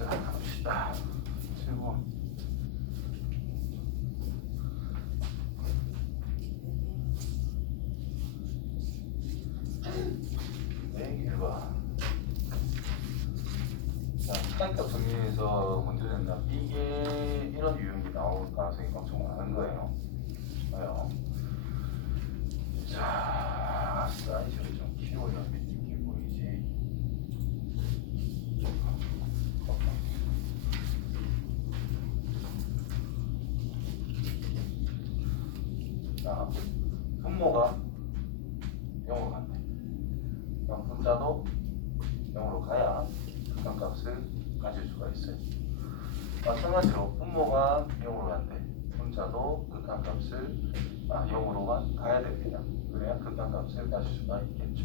자, 갑시다. 제곱. 네, 1번. 자, 차이값 정리해서 문제 낸다. 이게 이런 유형이 나올 가능성이 엄청 많은 거예요. 봐요. 자, 사이즈를 좀 키워야 이게 보이지. 자, 분모가 0으로 간대. 그럼 분자도 0으로 가야 극한값을 가질 수가 있어요. 마찬가지로 분모가 0으로 간대. 분자도 극한값을 0으로만 가야 됩니다. 그래야 극한값을 가질 수가 있겠죠.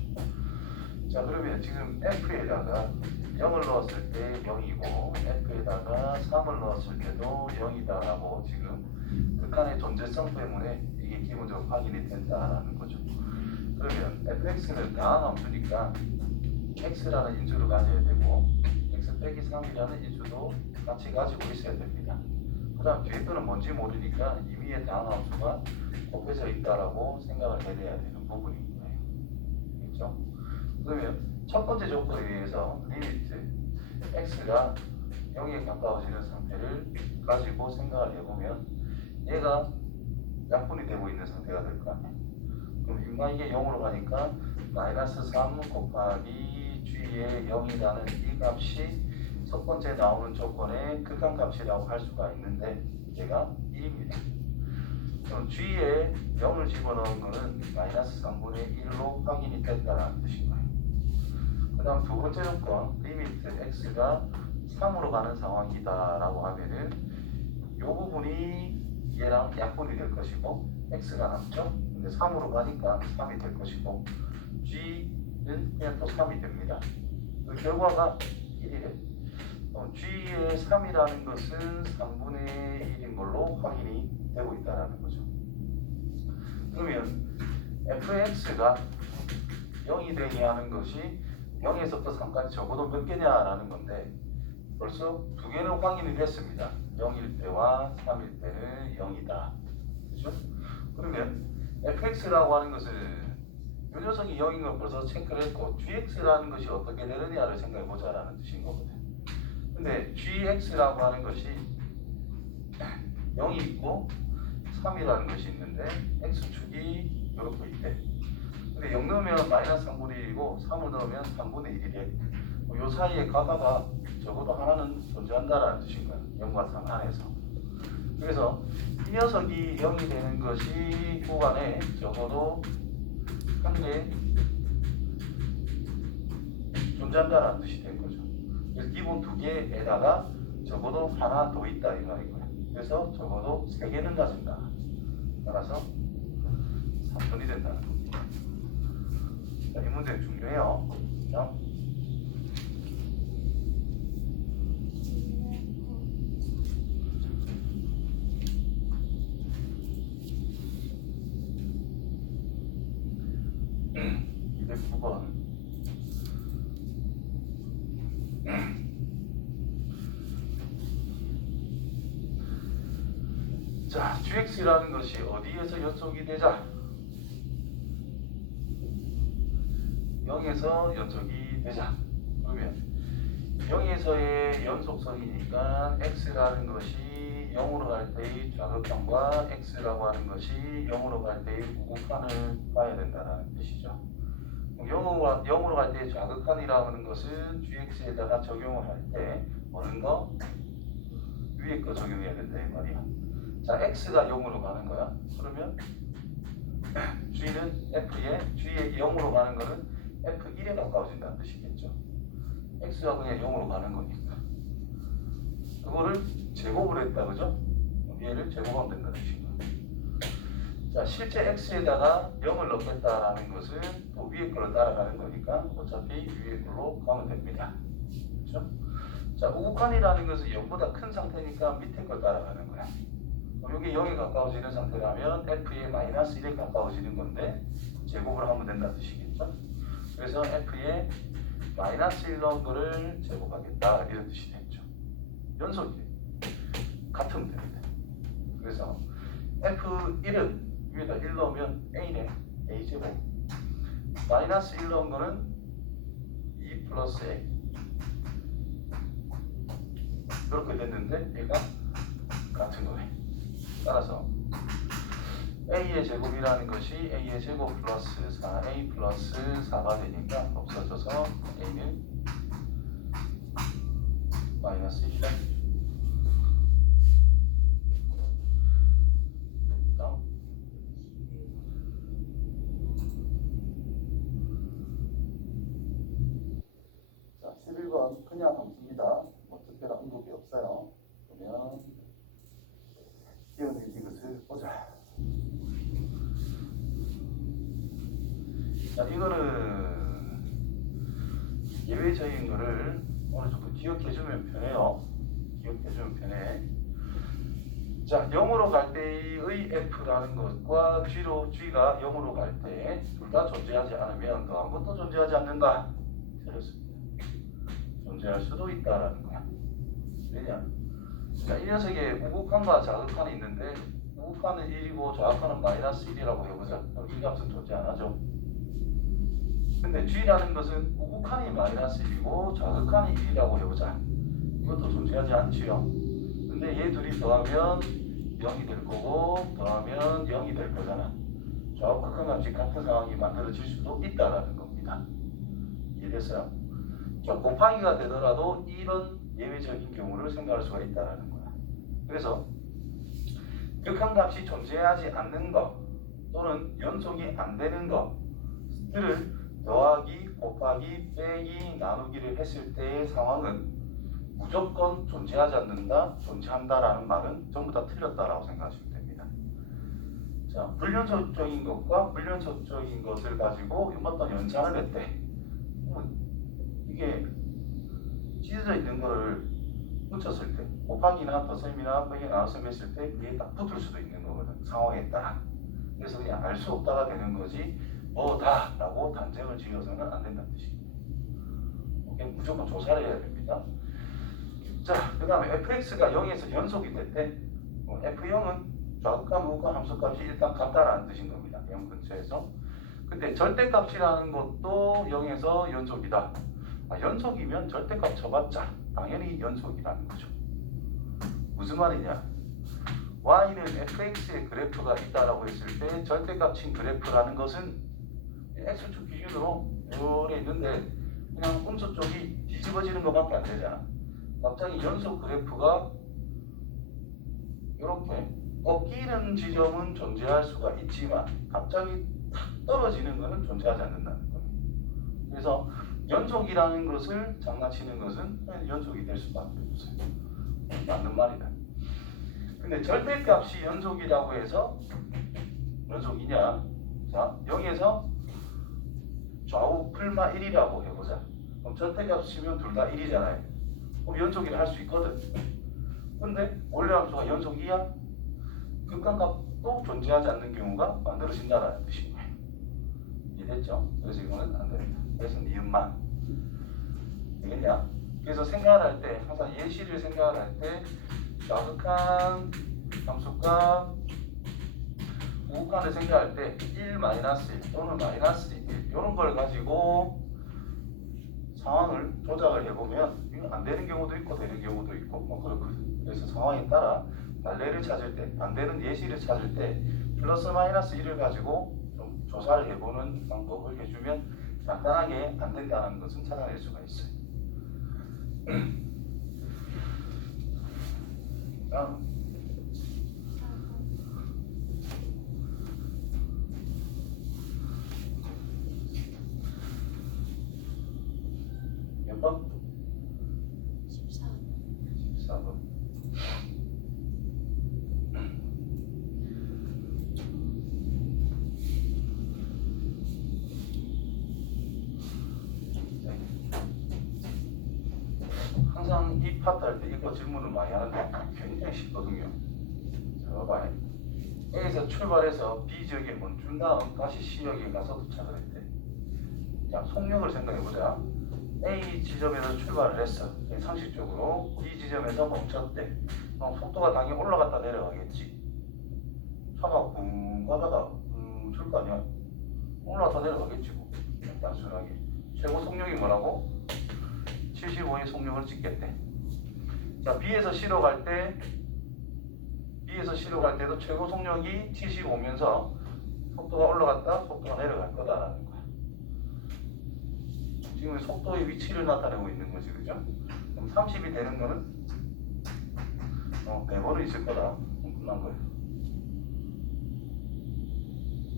자, 그러면 지금 f에다가 0을 넣었을 때 0이고 f에다가 3을 넣었을 때도 0이다라고 지금 극한의 존재성 때문에 이게 기본적으로 확인이 된다라는 거죠. 그러면 fx는 다항 함수니까 x라는 인수를 가져야 되고 x 빼기 3이라는 인수도 같이 가지고 있어야 됩니다. 그 다음 뒤에 거는 뭔지 모르니까 임의의 다항 함수가 곱해져 있다라고 생각을 해내야 되는 부분인 거예요. 그렇죠? 그러면 첫 번째 조건에 의해서 리미트 x가 0에 가까워지는 상태를 가지고 생각을 해보면 얘가 약분이 되고 있는 상태가 될 거 아니에요. 그럼 인마 이게 0으로 가니까 마이너스 3 곱하기 g의 0이라는 이 값이 첫 번째 나오는 조건의 극한값이라고 할 수가 있는데 얘가 1입니다. 그럼 g에 0을 집어넣은 거는 마이너스 3분의 1로 확인이 됐다는 뜻인 거예요. 그 다음 두 번째 조건 리미트 x가 3으로 가는 상황이다 라고 하면은 이 부분이 얘랑 약분이 될 것이고 x가 남죠. 근데 3으로 가니까 3이 될 것이고 g는 그냥 또 3이 됩니다. 그 결과가 1이래. g의 3이라는 것은 3분의 1인 걸로 확인이 되고 있다는 거죠. 그러면 fx가 0이 되게 하는 것이 0에서부터 3까지 적어도 몇 개냐라는 건데 벌써 두 개는 확인이 됐습니다. 0일 때와 3일 때는 0이다. 그렇죠? 그러면 fx라고 하는 것은 이 녀석이 0인 걸 벌써 체크를 했고 gx라는 것이 어떻게 되느냐를 생각해 보자라는 뜻인 거거든. 근데 gx라고 하는 것이 0이 있고 3이라는 것이 있는데 x축이 이렇게 있대. 근데 0 넣으면 마이너스 3분의 1이고 3을 넣으면 3분의 1이래. 이 사이에 가다가 적어도 하나는 존재한다라는 뜻인 거야. 0과 3 안에서. 그래서 이 녀석이 0이 되는 것이 후반에 적어도 한 개 존재한다라는 뜻이 된 거죠. 그래서 기본 두 개에다가 적어도 하나 더 있다 이 말인 거야. 그래서 적어도 세 개는 가진다. 따라서 3분이 된다는 겁니다. 자, 이 문제 중요해요. 자. 자, gx라는 것이 어디에서 연속이 되자? 0에서 연속이 되자. 그러면 0에서의 연속성이니까 x라는 것이 0으로 갈 때의 좌극한과 x라고 하는 것이 0으로 갈 때의 우극한을 봐야 된다는 뜻이죠. 0으로 갈 때의 좌극한이라고 하는 것은 gx에다가 적용을 할 때 어느 거? 위에 거 적용해야 된다 이 말이야. 자, x가 0으로 가는 거야. 그러면 g는 g에 0으로 가는 거는 f1에 가까워진다는 뜻이겠죠. x가 그냥 0으로 가는 거니까. 그거를 제곱을 했다, 그죠? 얘를 제곱하면 된다는 뜻인 거야. 자, 실제 x에다가 0을 넣겠다라는 것은 또 위에 거를 따라가는 거니까 어차피 위에 걸로 가면 됩니다. 그렇죠? 자, 우극한이라는 것은 0보다 큰 상태니까 밑에 걸 따라가는 거야. 여기 0에 가까워지는 상태라면 f의 마이너스 1에 가까워지는 건데 제곱을 하면 된다는 뜻이겠죠. 그래서 f의 마이너스 1 넣은 거를 제곱하겠다 이런 뜻이 됐죠. 연속이 같으면 됩니다. 그래서 F1은 위에다 1 넣으면 A네. A제곱. 마이너스 1 넣은 거는 2 플러스 A. 이렇게 됐는데 얘가 같은 거네. 따라서 A의 제곱이라는 것이 A의 제곱 플러스 4A 플러스 4가 되니까 없어져서 A는 마이너스 1이다. 다음. 자, 11번 그냥 함수입니다. 뭐 특별한 언급이 없어요. 그러면 이어는 이것을 보자. 자, 이거는 예외적인 거를 어느 정도 기억해주면 편해요. 기억해주면 편해. 자, 0으로 갈 때의 F라는 것과 G가 0으로 갈 때 둘 다 존재하지 않으면 또 아무것도 존재하지 않는다. 틀렸습니다. 존재할 수도 있다라는 거야. 왜냐? 자, 이 녀석에 우극한과 자극한이 있는데 우극한은 1이고 자극한은 마이너스 1이라고 해보자. 이 값은 존재 안 하죠. 근데 G라는 것은 우극한이 마이너스 1이고 자극한이 1이라고 해보자. 이것도 존재하지 않지요. 근데 얘 둘이 더하면 0이 될 거고 더하면 0이 될 거잖아. 좌우 극한값이 같은 상황이 만들어질 수도 있다라는 겁니다. 이해됐어요? 자, 곱하기가 되더라도 이런 예외적인 경우를 생각할 수가 있다라는 거야. 그래서 극한값이 존재하지 않는 것 또는 연속이 안 되는 것들을 더하기, 곱하기, 빼기, 나누기를 했을 때의 상황은 무조건 존재하지 않는다, 존재한다라는 말은 전부 다 틀렸다라고 생각하시면 됩니다. 자, 불연속적인 것과 불연속적인 것을 가지고 어떤 연산을 했대. 이게 찢어져 있는 거를 붙였을 때, 곱하기나 더셈이나 빼기 나눗셈 했을 때 이게 딱 붙을 수도 있는 거거든, 상황에 따라. 그래서 그냥 알 수 없다가 되는 거지 뭐다 라고 단정을 지어서는 안 된다는 뜻입니다. 오케이? 무조건 조사를 해야 됩니다. 자, 그 다음에 fx가 0에서 연속이 됐대. f0은 좌극과 우극과 함수값이 일단 같다라는 뜻인 겁니다. 0 근처에서. 근데 절대값이라는 것도 0에서 연속이다. 연속이면 절대값 쳐봤자 당연히 연속이라는 거죠. 무슨 말이냐? y는 fx의 그래프가 있다라고 했을 때 절대값인 그래프라는 것은 x축 기준으로 요래 있는데 그냥 음수 쪽이 뒤집어지는 것밖에 안 되잖아. 갑자기 연속 그래프가 이렇게 꺾이는 지점은 존재할 수가 있지만 갑자기 탁 떨어지는 것은 존재하지 않는다는 거예요. 그래서 연속이라는 것을 장난치는 것은 연속이 될 수밖에 없어요. 맞는 말이다. 근데 절대값이 연속이라고 해서 연속이냐? 자, 0에서 좌우 풀마 1이라고 해보자. 그럼 절대값 치면 둘 다 1이잖아요. 그럼 연속이라 할 수 있거든. 근데 원래함수가 연속이야? 극한값도 존재하지 않는 경우가 만들어진다는 뜻인 거예요. 이해됐죠? 그래서 이거는 안 됩니다. 그래서 니은만. 되겠냐? 그래서 생각을 할 때 항상 예시를 생각을 할 때 좌극한 함수값 우극한을 생각할 때 1 마이너스 1 또는 마이너스 1 이런 걸 가지고 상황을 조작을 해보면 이건 안 되는 경우도 있고 되는 경우도 있고 뭐 그렇거든. 그래서 상황에 따라 날래를 찾을 때 안 되는 예시를 찾을 때 플러스 마이너스 1을 가지고 좀 조사를 해보는 방법을 해주면 간단하게 안 된다는 것은 찾아낼 수가 있어요. 몇 번? 14번. 항상 이 파트 할 때 이거 질문을 많이 하는데 굉장히 쉽거든요. 자, 봐봐요. A에서 출발해서 B 지역에 멈춘 다음 다시 C 지역에 가서 도착을 했대. 자, 속력을 생각해보자. A 지점에서 출발을 했어. 상식적으로 B 지점에서 멈췄대. 속도가 당연히 올라갔다 내려가겠지. 차가 붕 가다가 줄 거 아니야. 올라갔다 내려가겠지 뭐. 단순하게. 최고 속력이 뭐라고? 75의 속력을 찍겠대. 자, B에서 C로 갈 때도 최고 속력이 75면서 속도가 올라갔다, 속도가 내려갈 거다라는 거야. 지금 속도의 위치를 나타내고 있는 거지, 그죠? 그럼 30이 되는 거는 100원은 있을 거다. 끝난 거예요.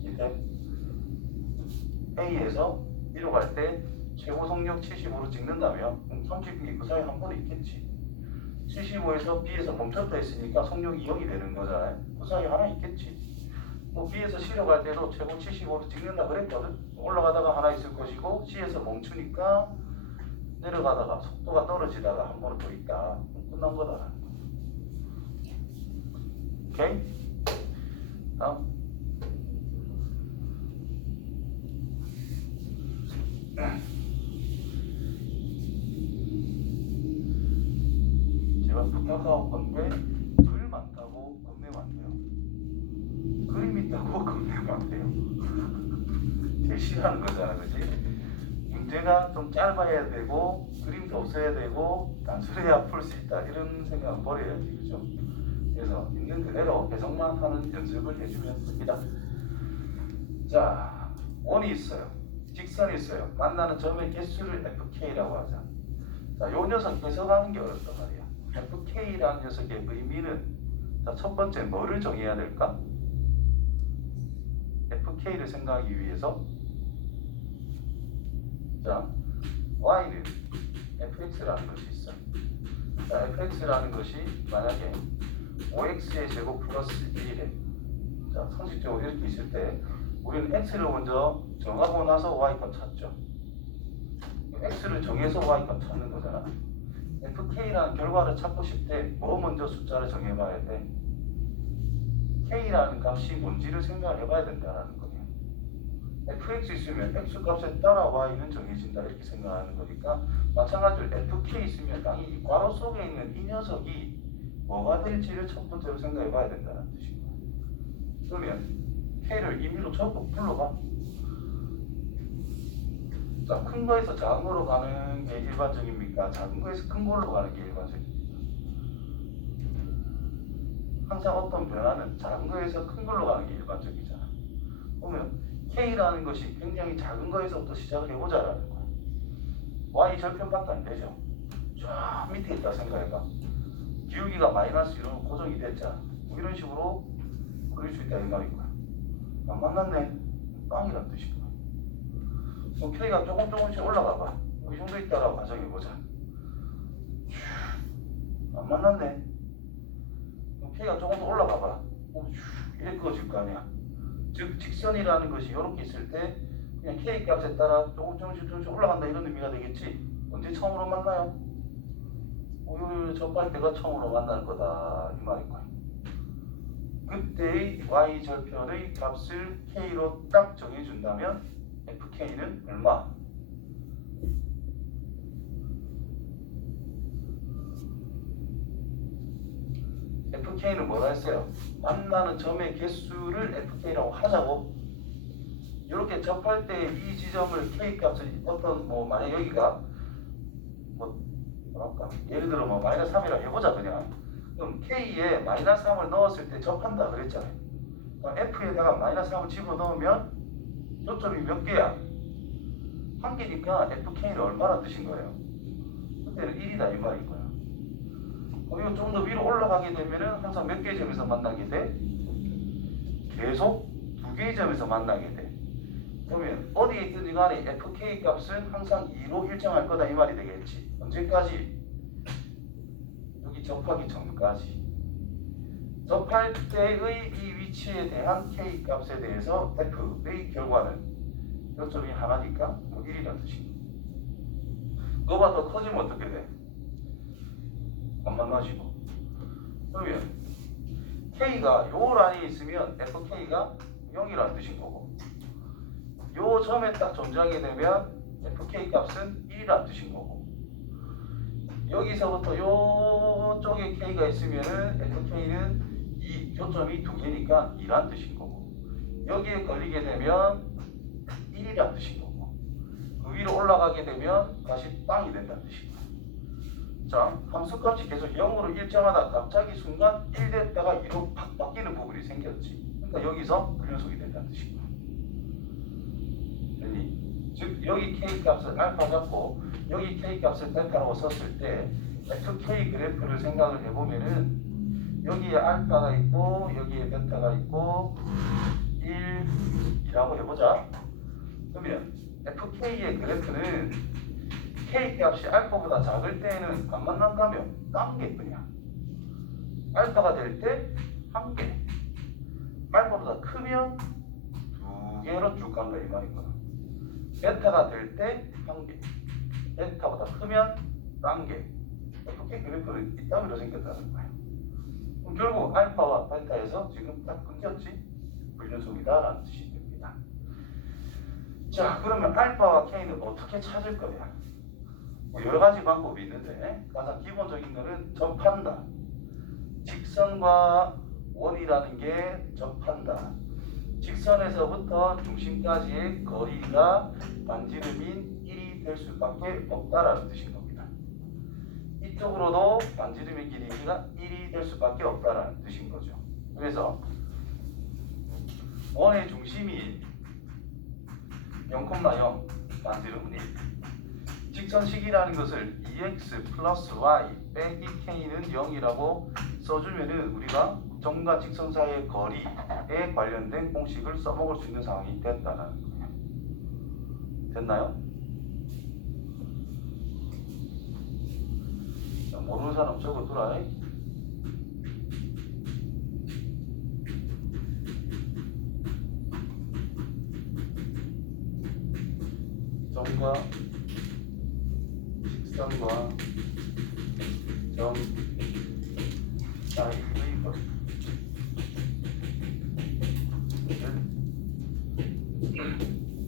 이때 A에서 B로 갈 때 최고 속력 75로 찍는다면 30이 그 사이 한 번 있겠지. 75에서 B에서 멈췄다 했으니까 속력이 0이 되는 거잖아요. 그 사이 하나 있겠지. 뭐 B에서 C로 갈 때도 최고 75로 찍는다 그랬거든. 올라가다가 하나 있을 것이고 C에서 멈추니까 내려가다가 속도가 떨어지다가 한 번 더 있다. 끝난 거다. 오케이? 다음. 제가 부탁하고 건데 글 많다고 겁내 많대요. 그림 있다고 겁내 많대요. 제일 싫어하는 거잖아, 그지? 문제가 좀 짧아야 되고 그림도 없어야 되고 단순해야 풀 수 있다 이런 생각은 버려야지, 그죠? 그래서 있는 그대로 해석만 하는 연습을 해주면 됩니다. 자, 원이 있어요. 직선이 있어요. 만나는 점의 개수를 FK라고 하자. 자, 요 녀석 해석하는 게 어렵단 말이야. FK라는 녀석의 의미는, 자, 첫 번째 뭐를 정해야 될까? FK를 생각하기 위해서, 자, Y는 FX라는 것이 있어. 자, FX라는 것이 만약에 5X의 제곱 플러스 1에, 자, 상식적으로 이렇게 있을 때 우리는 X를 먼저 정하고 나서 Y값 찾죠. X를 정해서 Y값 찾는 거잖아. FK라는 결과를 찾고 싶대. 뭐 먼저 숫자를 정해봐야 돼? K라는 값이 뭔지를 생각을 해봐야 된다는 거예요. FX 있으면 X 값에 따라 Y는 정해진다 이렇게 생각하는 거니까, 마찬가지로 FK 있으면 당연히 이 괄호 속에 있는 이 녀석이 뭐가 될지를 첫 번째로 생각해봐야 된다는 뜻인 거예요. 그러면 K를 임의로 전부 불러봐. 자, 큰 거에서 작은 거로 가는 게 일반적입니까? 작은 거에서 큰 걸로 가는 게 일반적입니까? 항상 어떤 변화는 작은 거에서 큰 걸로 가는 게 일반적이잖아. 그러면 K라는 것이 굉장히 작은 거에서부터 시작을 해보자라는 거야. Y 절편밖에 안 되죠. 쫙 밑에 있다 생각해봐. 기울기가 마이너스 1로 고정이 됐잖아. 뭐 이런 식으로 그릴 수 있다 이 말인 거야. 안 만났네? 빵이란 뜻인 거야. 그럼 K가 조금씩 올라가 봐. 이 정도 있다라고 가정해보자. 안 만났네? 그럼 K가 조금 더 올라가 봐. 이렇게 꺼질 거 아니야. 즉 직선이라는 것이 이렇게 있을 때 그냥 K 값에 따라 조금씩 올라간다 이런 의미가 되겠지. 언제 처음으로 만나요? 접할 때가 처음으로 만날 거다 이 말인 거야. 그때의 Y 절편의 값을 K로 딱 정해준다면 FK는 얼마? FK는 뭐라 했어요? 만나는 점의 개수를 FK라고 하자고. 이렇게 접할 때 이 지점을 K 값을 어떤 만약 여기가 뭐랄까 예를 들어 마이너스 3이라고 해보자 그냥. 그럼 K에 마이너스 3을 넣었을 때 접한다 그랬잖아요. 그럼 F에다가 마이너스 3을 집어넣으면 요점이 몇 개야? 한 개니까 FK는 얼마나 뜻인 거예요? 그때는 1이다 이 말인 거야. 그럼 좀 더 위로 올라가게 되면은 항상 몇 개의 점에서 만나게 돼? 계속 두 개의 점에서 만나게 돼. 그러면 어디에 있든지 간에 FK 값은 항상 2로 일정할 거다 이 말이 되겠지. 언제까지? 여기 접하기 전까지. 접할 때의 이 위치에 대한 K 값에 대해서 F의 결과는 요점이 하나니까 1이라는 뜻입니다. 그거보다 더 커지면 어떻게 돼? 안 만나지고. 그러면 K가 요 라인에 있으면 FK가 0이라는 뜻인 거고, 요 점에 딱 존재하게 되면 FK 값은 1이라는 1이라는 뜻인 거고, 여기서부터 요쪽에 K가 있으면은 FK는 이 교점이 두 개니까 2라는 뜻인 거고, 여기에 걸리게 되면 1이라는 뜻인 거고, 그 위로 올라가게 되면 다시 빵이 된다는 뜻인 거예요. 자, 함수값이 계속 0으로 일정하다 갑자기 순간 1 됐다가 2로 바뀌는 부분이 생겼지. 그러니까 여기서 불연속이 된다는 뜻인 거예요. 즉 여기 K 값을 알파 잡고 여기 K 값을 베타라고 썼을 때 FK 그래프를 생각을 해보면은 여기에 알파가 있고 여기에 베타가 있고 1이라고 해보자. 그러면 FK의 그래프는 K 값이 알파보다 작을 때에는 안 만난다면 딴 게 뿐이야. 알파가 될 때 한 개, 알파보다 크면 두 개로 쭉 간다 이 말이구나. 베타가 될 때 한 개, 베타보다 크면 딴 개. FK 그래프는 이따위로 생겼다는 거야. 그럼 결국 알파와 베타에서 지금 딱 끊겼지? 불연속이다라는 뜻이 됩니다. 자, 그러면 알파와 K는 어떻게 찾을 거냐? 뭐 여러 가지 방법이 있는데 가장 기본적인 거는 접한다. 직선과 원이라는 게 접한다. 직선에서부터 중심까지의 거리가 반지름인 1이 될 수밖에 없다라는 뜻인 겁니다. 이쪽으로도 반지름의 길이가 1이 될 수밖에 없다라는 뜻인 거죠. 그래서 원의 중심이 0,0 반지름은 1. 직선식이라는 것을 2x 플러스 y 빼기 k는 0이라고 써주면은 우리가 점과 직선 사이의 거리에 관련된 공식을 써먹을 수 있는 상황이 됐다는 거예요. 됐나요? 자, 모르는 사람 적어두라. 점과 직선과 점 사이의 거리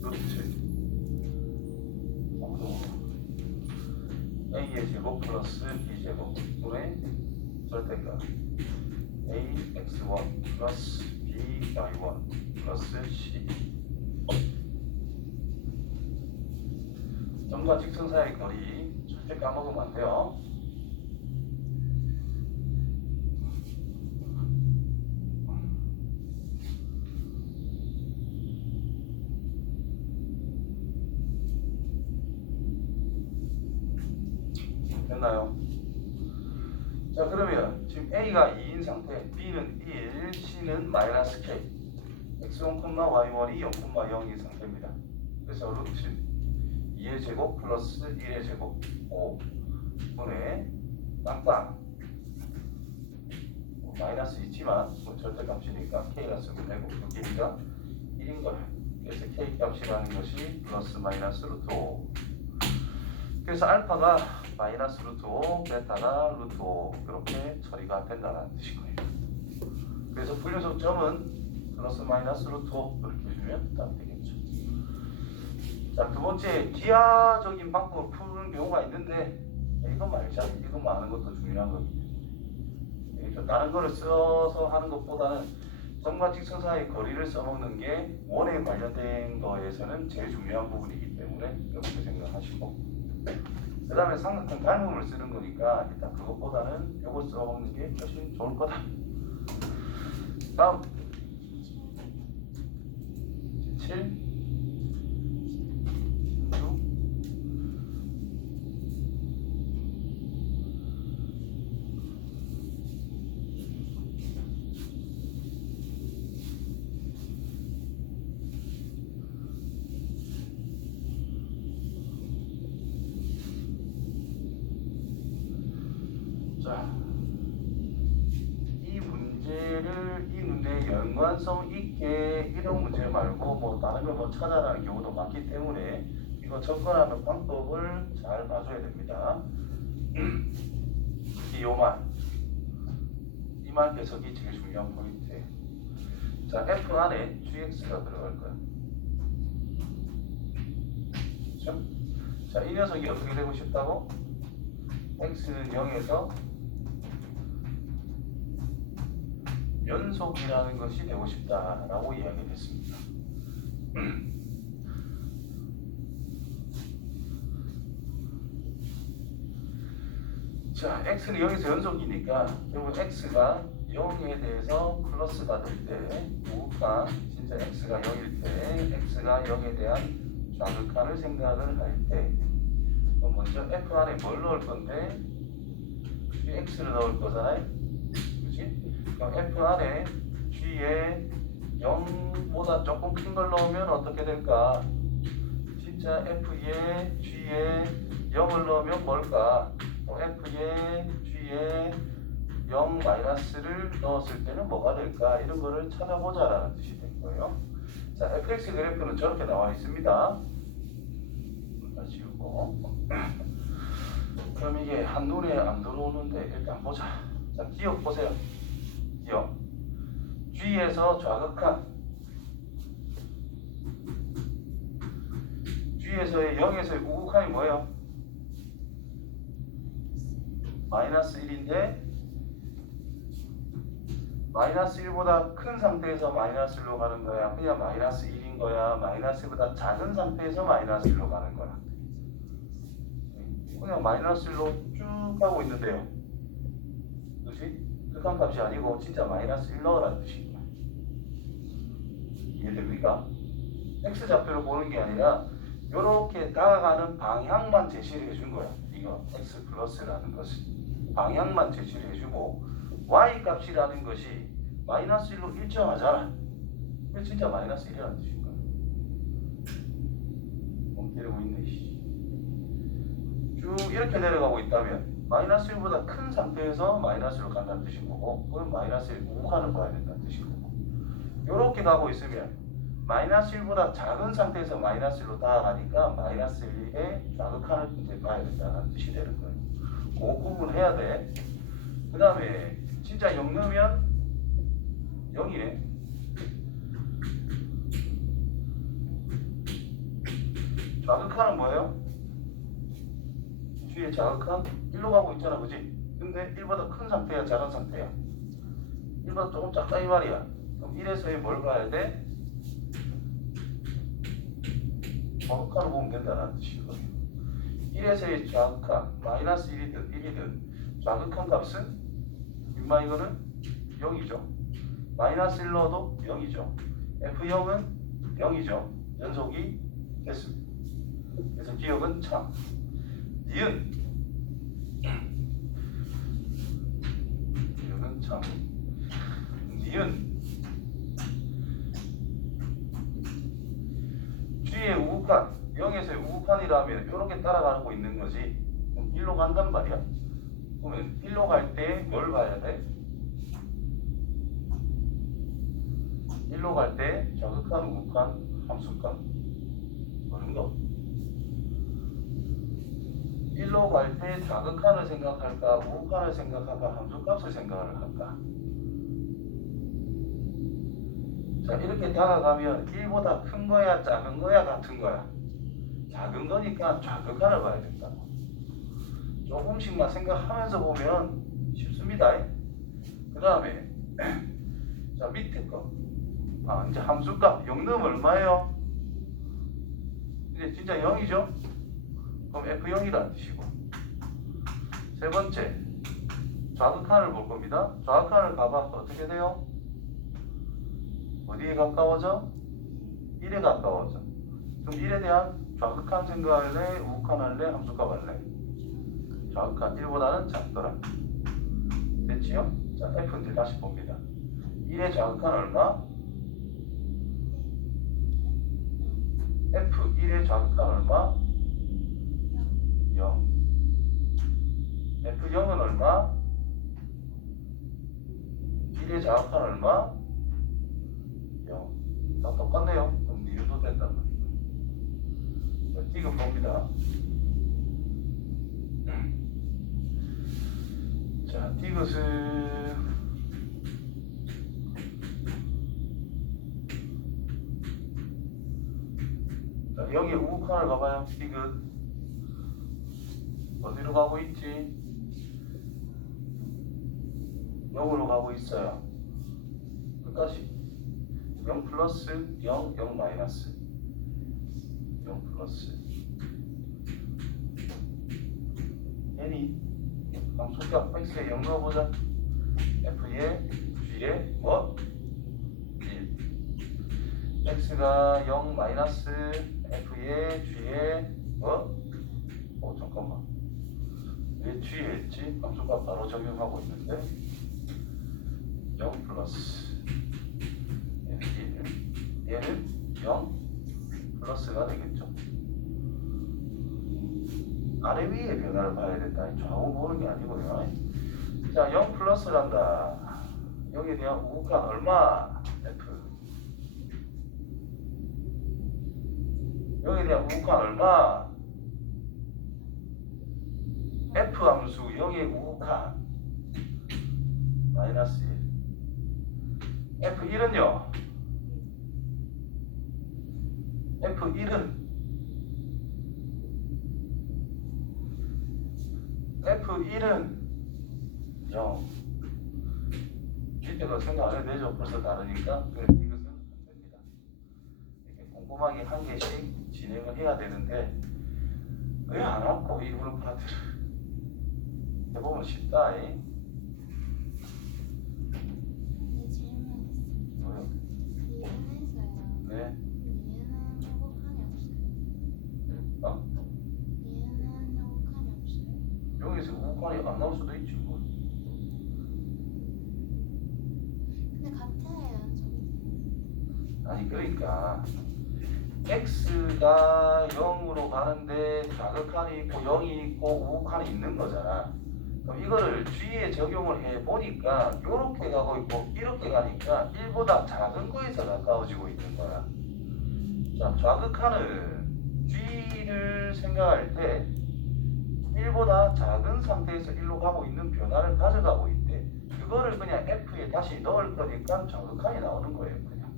루트 a의 제곱 플러스 b제곱분의 절대값 ax1 플러스 by1 플러스 c. 점과 직선 사이의 거리 절대 까먹으면 안 돼요. 됐나요? 자, 그러면 지금 A가 2인 상태, B는 1, C는 마이너스 K, x1, y1이 0,0인 상태입니다. 그래서 루트 2의 제곱 플러스 1의 제곱 5 분의 땅땅 마이너스 있지만 뭐 절대값이니까 K가 쓰면 되고 그 길이가 1인 거예요. 그래서 K 값이라는 것이 플러스 마이너스 루트 5. 그래서 알파가 마이너스 루트 5, 베타가 루트 5 그렇게 처리가 된다는 뜻인 거예요. 그래서 불연속 점은 플러스 마이너스 루트 5 그렇게 해주면 답이 되겠죠. 자, 두 번째 기하적인 방법을 푸는 경우가 있는데 이거 말자. 이것만 아는 것도 중요한 겁니다. 다른 거를 써서 하는 것보다는 점과 직선 사이의 거리를 써먹는 게 원에 관련된 거에서는 제일 중요한 부분이기 때문에 이렇게 생각하시고, 그 다음에 삼각형 닮음을 쓰는 거니까 일단 그것보다는 이걸 써먹는 게 훨씬 좋을 거다. 다음 7 자, 이 문제에 연관성 있게 이런 문제 말고 뭐 다른 걸 뭐 찾아라는 경우도 많기 때문에 이거 접근하는 방법을 잘 봐줘야 됩니다. 특히 이 말 해석이 제일 중요한 포인트예요. 자, F 안에 GX가 들어갈 거야. 그렇죠? 자, 이 녀석이 어떻게 되고 싶다고? x는 0에서 연속이라는 것이 되고 싶다라고 이야기를 했습니다. 자, x는 0에서 연속이니까 결국 x가 0에 대해서 플러스가 될 때, 우극한 진짜 x가 0일 때, x가 0에 대한 좌극한을 생각을 할 때, 그럼 먼저 f 안에 뭘 넣을 건데, x를 넣을 거잖아요. 그렇지? 그럼 f 안에 g에 0보다 조금 큰 걸 넣으면 어떻게 될까? 진짜 f에 g에 0을 넣으면 뭘까? f에 g에 0 마이너스를 넣었을 때는 뭐가 될까? 이런 거를 찾아보자라는 뜻이 된 거예요. 자, fx 그래프는 저렇게 나와 있습니다. 지우고. 그럼 이게 한눈에 안 들어오는데 일단 보자. 자, 기억 보세요. 기억. G에서 좌극한. G에서의 0에서의 우극한이 뭐예요? 마이너스 1인데 마이너스 1보다 큰 상태에서 마이너스 1로 가는 거야? 그냥 마이너스 1인 거야? 마이너스 1보다 작은 상태에서 마이너스 1로 가는 거야? 그냥 마이너스 1로 쭉 가고 있는데요. 그렇지? 극한값이 아니고 진짜 마이너스 1 넣으라는 뜻입니다. 이해됩니까? X좌표를 보는 게 아니라 이렇게 다가가는 방향만 제시를 해준 거야. 이거 X 플러스라는 것은 방향만 제시를 해주고 Y 값이라는 것이 마이너스 1로 일정하잖아. 그게 진짜 마이너스 1이라는 뜻인 거야. 멍 때리고 있네. 쭉 이렇게 내려가고 있다면 마이너스 1보다 큰 상태에서 마이너스로 간다는 뜻인 거고, 그건 마이너스 1 우극한을 봐야 된다는 뜻인 거고, 이렇게 가고 있으면 마이너스 1보다 작은 상태에서 마이너스 1로 다가가니까 마이너스 1의 좌극한을 이제 봐야 된다는 뜻이 되는 거예요. 그 구분을 해야 돼. 그 다음에 진짜 0 넣으면 0이네. 좌극한은 뭐예요? 뒤에 좌극한 1로 가고 있잖아, 그지? 근데 1보다 큰 상태야, 작은 상태야? 1보다 조금 작다 이 말이야. 그럼 1에서의 뭘 봐야 돼? 좌극한을 보면 된다는 뜻이거든요. 1에서의 좌극한, 마이너스 1이든 좌극한 값은 인마 이거는 0이죠. 마이너스 1 넣어도 0이죠. F0은 0이죠. 연속이 됐습니다. 그래서 기억은 참. 니은 참. 니은 G의 우극한 0에서의 우극한이라면 이렇게 따라가고 있는 거지. 그럼 1로 간단 말이야. 그러면 1로 갈 때 뭘 봐야 돼? 1로 갈 때 좌극한 우극한 함수값 그런 거. 1로 갈 때 좌극한을 생각할까, 우극한을 생각할까, 함수값을 생각을 할까? 자, 이렇게 다가가면 1보다 큰 거야, 작은 거야, 같은 거야? 작은 거니까 좌극한을 봐야 된다고. 조금씩만 생각하면서 보면 쉽습니다. 그 다음에 자, 밑에 거. 이제 함수값 0 넣으면 얼마예요? 이제 진짜 0이죠? 그럼 F0이라는 뜻이고. 세 번째, 좌극한을 볼 겁니다. 좌극한을 가봐. 어떻게 돼요? 어디에 가까워져? 1에 가까워져. 그럼 1에 대한 좌극한 생각할래? 우극한 할래? 함수값 할래? 좌극한 1보다는 작더라. 됐지요? 자, F인데 다시 봅니다. 1의 좌극한 얼마? F1의 좌극한 얼마? 0. F0은 얼마? 1의 좌극한 얼마? 0. 다 똑같네요. 그럼 니은도 된단 말이에요. 자, 디귿 봅니다. 자, 디귿은 자, 여기 우극한을 봐봐요. 디귿 어디로 가고 있지? 0으로 가고 있어요. 끝까지 0 플러스 0, 0 마이너스 0 플러스 n이 함수값 x에 0 넣어보자. f에 g에 뭐? 1 x가 0 마이너스 f에 g에 뭐? 잠깐만 왜 g에 했지? 함수값 바로 적용하고 있는데 0 플러스 1 얘는 0 플러스가 되겠죠. 아래 위의 변화를 봐야 된다. 좌우 보는 게 아니고요. 자, 0 플러스란다. 여기에 대한 우가 얼마? F. 여기에 대한 우가 얼마? F 함수 0의 우가 마이너스 1. F1은요? F1은 F1은 0. 이때도 생각 안 해도 되죠. 벌써 다르니까. 그래서 이것은 안 됩니다. 이렇게 꼼꼼하게 한 개씩 진행을 해야 되는데 왜 안 왔고 이 그룹파트를 해보면 쉽다. 네, 질문 있습니다. 뭐요? 얘는서요. 네. 얘는 회복한이 없어요. 어? 얘는 회복한이 없어요. 여기서 우관이 안 나올 수도 있지. 뭐. 근데 같아요, 저기. 아니 그러니까 x가 0으로 가는데 자극한이 있고 0이 있고 우극한이 있는 거잖아. 그럼 이거를 g에 적용을 해 보니까 이렇게 가고 있고 이렇게 가니까 1보다 작은 거에서 가까워지고 있는 거야. 자, 좌극한은 g를 생각할 때 1보다 작은 상태에서 1로 가고 있는 변화를 가져가고 있대. 그거를 그냥 f에 다시 넣을 거니까 좌극한이 나오는 거예요. 그냥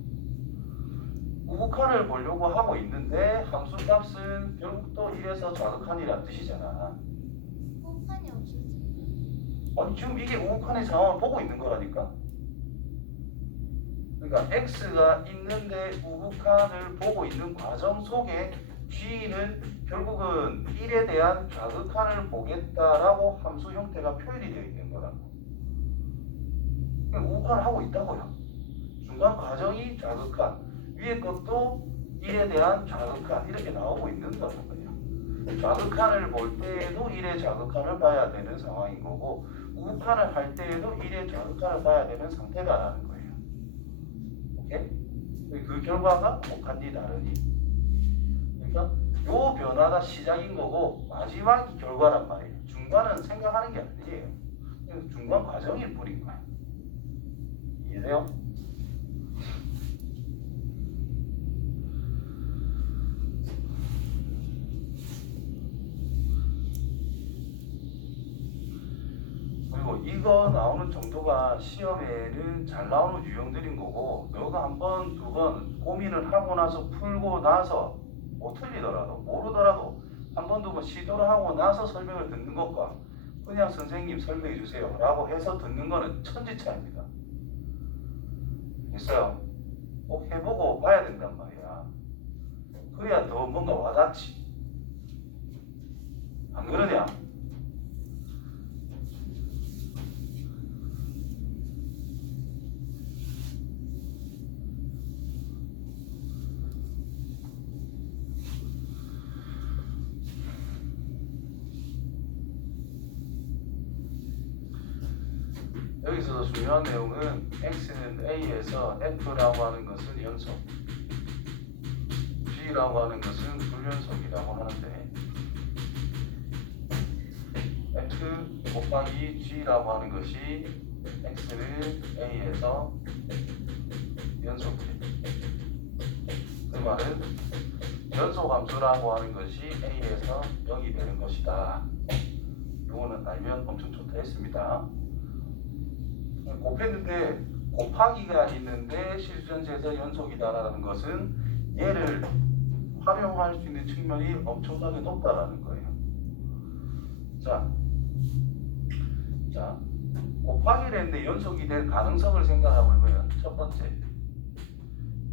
우극한을 보려고 하고 있는데 함수값은 결국 또 1에서 좌극한이란 뜻이잖아. 회복한이 없어요. 아니 지금 이게 우극한의 상황을 보고 있는 거라니까. 그러니까 x가 있는데 우극한을 보고 있는 과정 속에 g는 결국은 1에 대한 좌극한을 보겠다라고 함수 형태가 표현이 되어 있는 거라고. 우극한을 하고 있다고요. 중간 과정이 좌극한, 위에 것도 1에 대한 좌극한 이렇게 나오고 있는 거라고요. 좌극한을 볼 때에도 1의 좌극한을 봐야 되는 상황인 거고 우극한을 할 때에도 1의 좌극한을 봐야 되는 상태다라는 거예요. 오케이? 그 결과가 똑같니 다르니? 그러니까 요 변화가 시작인 거고 마지막 결과란 말이에요. 중간은 생각하는 게 아니에요. 중간 과정일 뿐인 거야. 이해돼요? 그리고 이거 나오는 정도가 시험에는 잘 나오는 유형들인 거고 너가 한 번, 두 번 고민을 하고 나서 풀고 나서 뭐 틀리더라도 모르더라도 한 번, 두 번 시도를 하고 나서 설명을 듣는 것과 그냥 선생님 설명해 주세요 라고 해서 듣는 거는 천지 차이입니다. 있어요. 꼭 해보고 봐야 된단 말이야. 그래야 더 뭔가 와닿지. 안 그러냐? 여기서 중요한 내용은 x는 a에서 f라고 하는 것은 연속, g라고 하는 것은 불연속이라고 하는데 f 곱하기 g라고 하는 것이 x는 a에서 연속해. 그 말은 연속함수라고 하는 것이 a에서 0이 되는 것이다. 이거는 알면 엄청 좋다 했습니다. 곱했는데 곱하기가 있는데 실수전체에서 연속이다라는 것은 얘를 활용할 수 있는 측면이 엄청나게 높다라는 거예요. 자, 자, 곱하기를 했는데 연속이 될 가능성을 생각해보면 첫 번째,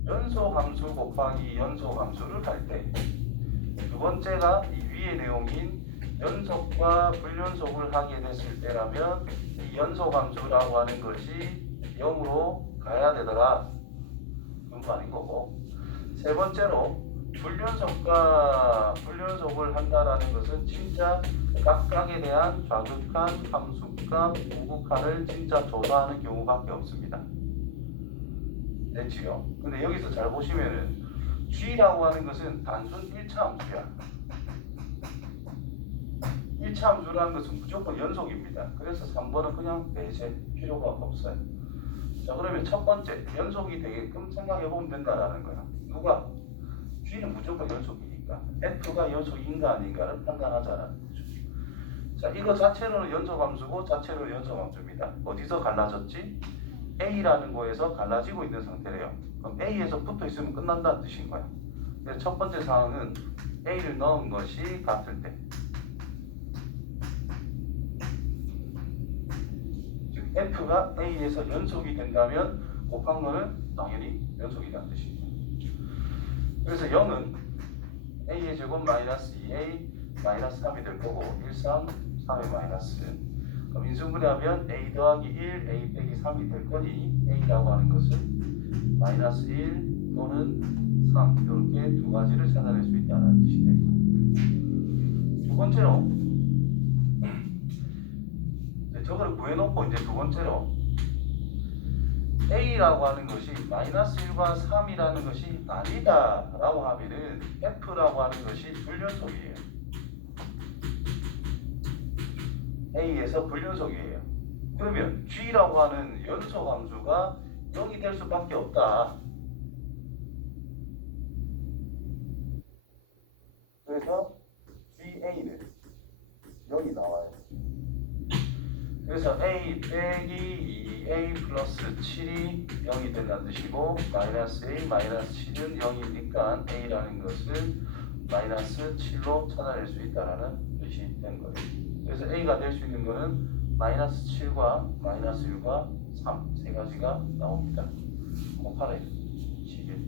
연속함수 곱하기 연속함수를 할 때, 두 번째가 이 위의 내용인 연속과 불연속을 하게 됐을 때라면 이 연속함수라고 하는 것이 0으로 가야 되더라. 그런 거 아닌 거고. 세 번째로 불연속과 불연속을 한다라는 것은 진짜 각각에 대한 좌극한, 함수값, 우극한을 진짜 조사하는 경우밖에 없습니다. 됐지요? 근데 여기서 잘 보시면은 G라고 하는 것은 단순 1차 함수야. 1차 함수라는 것은 무조건 연속입니다. 그래서 3번은 그냥 배제 필요가 없어요. 자, 그러면 첫 번째, 연속이 되게끔 생각해보면 된다라는 거야. 누가? G는 무조건 연속이니까 F가 연속인가 아닌가를 판단하자는 거죠. 자, 이거 자체로는 연속함수고 자체로는 연속함수입니다. 어디서 갈라졌지? A라는 거에서 갈라지고 있는 상태래요. 그럼 A에서 붙어 있으면 끝난다는 뜻인 거야. 그래서 첫 번째 상황은 A를 넣은 것이 같을 때, 즉 F가 A에서 연속이 된다면 곱한 거는 당연히 연속이라는 뜻입니다. 그래서 0은 A의 제곱 마이너스 2A 마이너스 3이 될 거고 1, 3, 3의 마이너스. 그럼 인수분해하면 A 더하기 1, A 빼기 3이 될 거니 A라고 하는 것은 마이너스 1 또는 3 이렇게 두 가지를 찾아낼 수 있다는 뜻이 됩니다. 두 번째로 저거를 구해놓고 이제 두 번째로 A라고 하는 것이 마이너스 1과 3이라는 것이 아니다 라고 하면은 F라고 하는 것이 불연속이에요. A에서 불연속이에요. 그러면 G라고 하는 연속함수가 0이 될 수밖에 없다. 그래서 GA는 0이 나와요. 그래서 A 빼기 2A 플러스 7이 0이 된다는 뜻이고 마이너스 A 마이너스 7은 0이니까 A라는 것은 마이너스 7로 찾아낼 수 있다는 뜻이 된 거예요. 그래서 A가 될 수 있는 것은 마이너스 7과 마이너스 1과 3 세 가지가 나옵니다. 곱하래 11.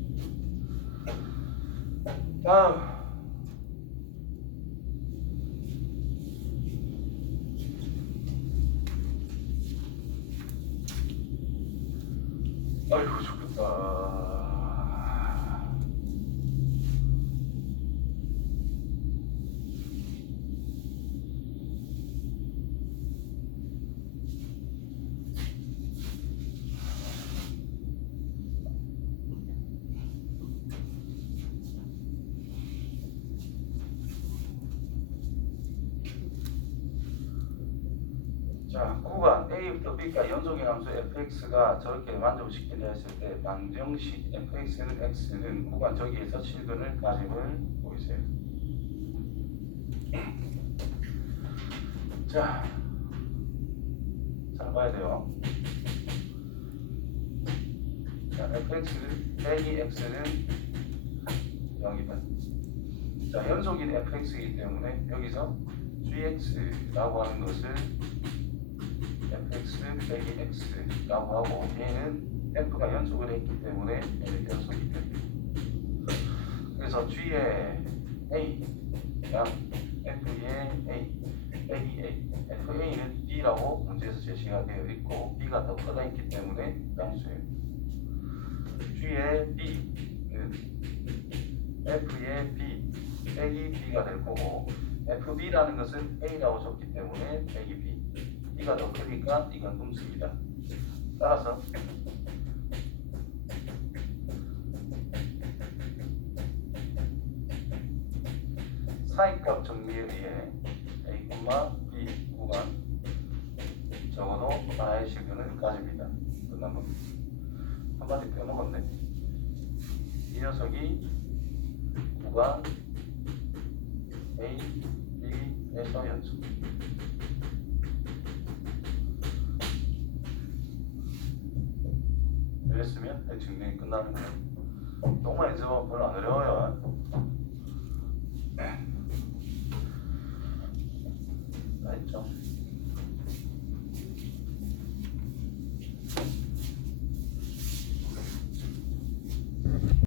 다음 아이고 좋겠다. 자, 구간 A부터 B까지 연속의 함수 fx가 저렇게 만족시키려 했을 때 방정식 fx는 x는 구간 저기에서 실근을 가짐을 보이세요. 자, 잘 봐야 돼요. 자, fx는 빼기 x는 0이다. 자, 연속인 fx이기 때문에 여기서 gx라고 하는 것을 fx 빼기 x라고 하고 얘는 f가 연속을 했기 때문에 얘는 연속이 됩니다. 그래서 g의 a 양 f의 a 빼기 a fa는 b라고 문제에서 제시가 되어 있고 b가 더 커다 있기 때문에 양수예요. g의 b는 f의 b 빼기 b가 될 거고 fb라는 것은 a라고 적기 때문에 빼기 b B가 더 크니까 이건 음수입니다. 따라서 사이값 정리에 의해 A, B 구간 적어도 하나의 실근을 가집니다. 끝난 겁니다. 한마디 빼먹었네. 이 녀석이 구간 A, B에서 연속. 이랬으면 증명이 끝나는 거예요. 똥만 있으면 별로 안 어려워요. 있죠.